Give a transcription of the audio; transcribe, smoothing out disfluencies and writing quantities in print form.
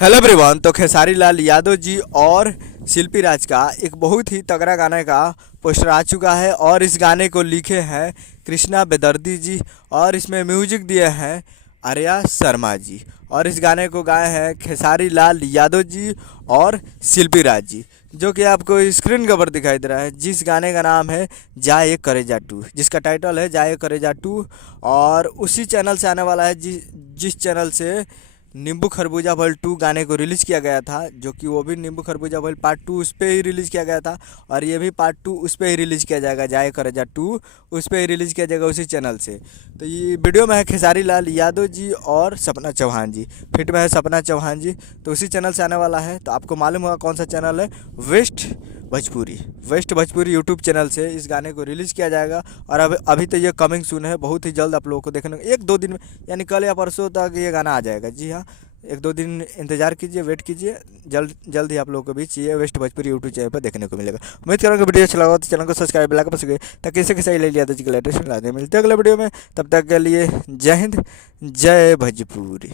Hello everyone. तो खेसारी लाल यादव जी और शिल्पी राज का एक बहुत ही तगड़ा गाने का पोस्टर आ चुका है और इस गाने को लिखे हैं कृष्णा बेदर्दी जी और इसमें म्यूजिक दिए हैं आर्या शर्मा जी और इस गाने को गाए हैं खेसारी लाल यादव जी और शिल्पी राज जी, जो कि आपको स्क्रीन के ऊपर दिखाई दे रहा है। जिस गाने का नाम है जाए करेजा टू, जिसका टाइटल है जाए करेजा टू और उसी चैनल से आने वाला है जिस चैनल से नींबू खरबूजा वर्ल्ड 2 गाने को रिलीज़ किया गया था, जो कि वो भी नींबू खरबूजा वर्ल्ड पार्ट 2 उस पर ही रिलीज़ किया गया था और ये भी पार्ट 2 उस पर ही रिलीज़ किया जाएगा। जाए करेजा 2 उस पर ही रिलीज़ किया जाएगा उसी चैनल से। तो ये वीडियो में है खेसारी लाल यादव जी और सपना चौहान जी, फिट में है सपना चौहान जी। तो उसी चैनल से आने वाला है। तो आपको मालूम होगा कौन सा चैनल है, वेस्ट भोजपुरी यूट्यूब चैनल से इस गाने को रिलीज़ किया जाएगा। और अभी तो ये कमिंग सून है, बहुत ही जल्द आप लोगों को देखने को 1-2 दिन में, यानी कल या परसों तक ये गाना आ जाएगा। जी हाँ, 1-2 दिन इंतजार कीजिए, वेट कीजिए, जल्द ही आप लोगों को भी चाहिए वेस्ट भोजपुरी यूट्यूब चैनल पर देखने को मिलेगा। उम्मीद करूँगा वीडियो अच्छा लगा तो चैनल को सब्सक्राइब बेल आइकन पर सके ताकि इसे कैसे ले लिया था जी लेटेस्ट मिलते हैं अगले वीडियो में। तब तक के लिए जय हिंद, जय भोजपुरी।